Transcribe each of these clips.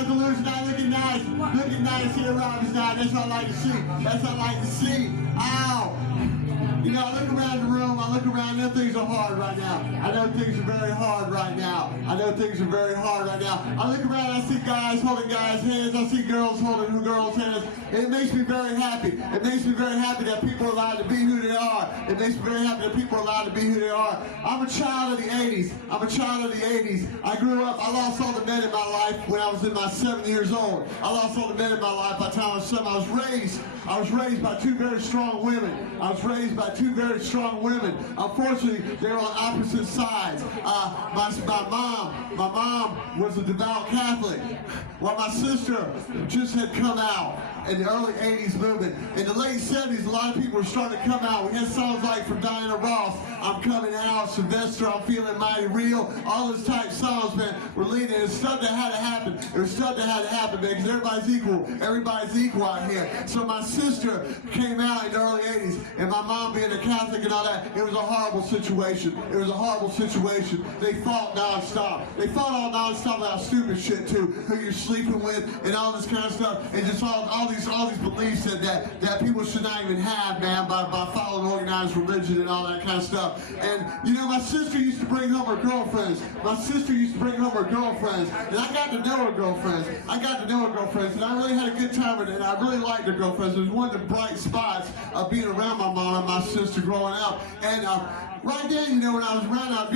nothing to lose tonight. Looking nice. Looking nice here, Robby's night. That's what I like to see. That's what I like to see. Ow. You know, I look around the room, I look around, I know things are hard right now. I know things are very hard right now. I know things are very hard right now. I look around, I see guys holding guys' hands, I see girls holding girls' hands. And it makes me very happy. It makes me very happy that people are allowed to be who they are. It makes me very happy that people are allowed to be who they are. I'm a child of the 80s. I'm a child of the 80s. I grew up, I lost all the men in my life when I was in my 7 years old. I lost all the men in my life by the time I was 7. I was raised by two very strong women. I was raised by two very strong women. Unfortunately, they were on opposite sides. My mom was a devout Catholic, while my sister just had come out in the early 80s movement. In the late 70s, a lot of people were starting to come out. We had songs like from Diana Ross, I'm Coming Out, Sylvester, I'm Feeling Mighty Real. All those type songs, man, were leading. It's stuff that had to happen. It was stuff that had to happen, man, because everybody's equal. Everybody's equal out here. So my sister came out in the early 80s, and my mom being a Catholic and all that, it was a horrible situation. It was a horrible situation. They fought nonstop. They fought all nonstop about stupid shit too, who you're sleeping with and all this kind of stuff, and just all these beliefs that people should not even have, man, by following organized religion and all that kind of stuff. And you know, my sister used to bring home her girlfriends. My sister used to bring home her girlfriends, and I got to know her girlfriends. And I really had a good time with it, and I really liked her girlfriends. It was one of the bright spots of being around my mom and my sister growing up. And right then, you know, when I was around, I'd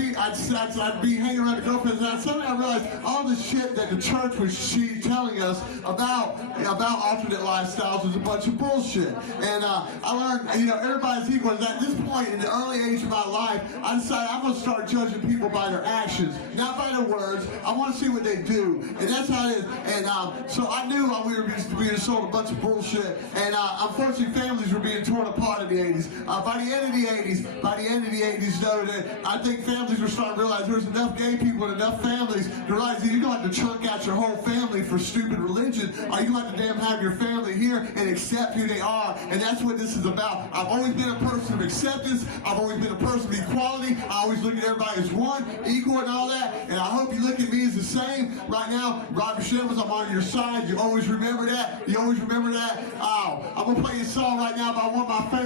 be hanging around the girlfriends, and suddenly I realized all the shit that the church was telling us about alternate lifestyles was a bunch of bullshit. And I learned, you know, everybody's equal. And at this point, in the early age of my life, I decided I'm going to start judging people by their actions, not by their words. I want to see what they do, and that's how it is. And so I knew we were being sold a bunch of bullshit, and unfortunately, families were being torn apart in the 80s. By the end of the 80s, though, that I think families were starting to realize there was enough gay people and enough families to realize that you don't have to chunk out your whole family for stupid religion, or you have to damn have your family here and accept who they are. And that's what this is about. I've always been a person of acceptance. I've always been a person of equality. I always look at everybody as one, equal and all that. And I hope you look at me as the same. Right now, RobbyShambles, I'm on your side. You always remember that. You always remember that. I'm going to play a song right now by one of my favorite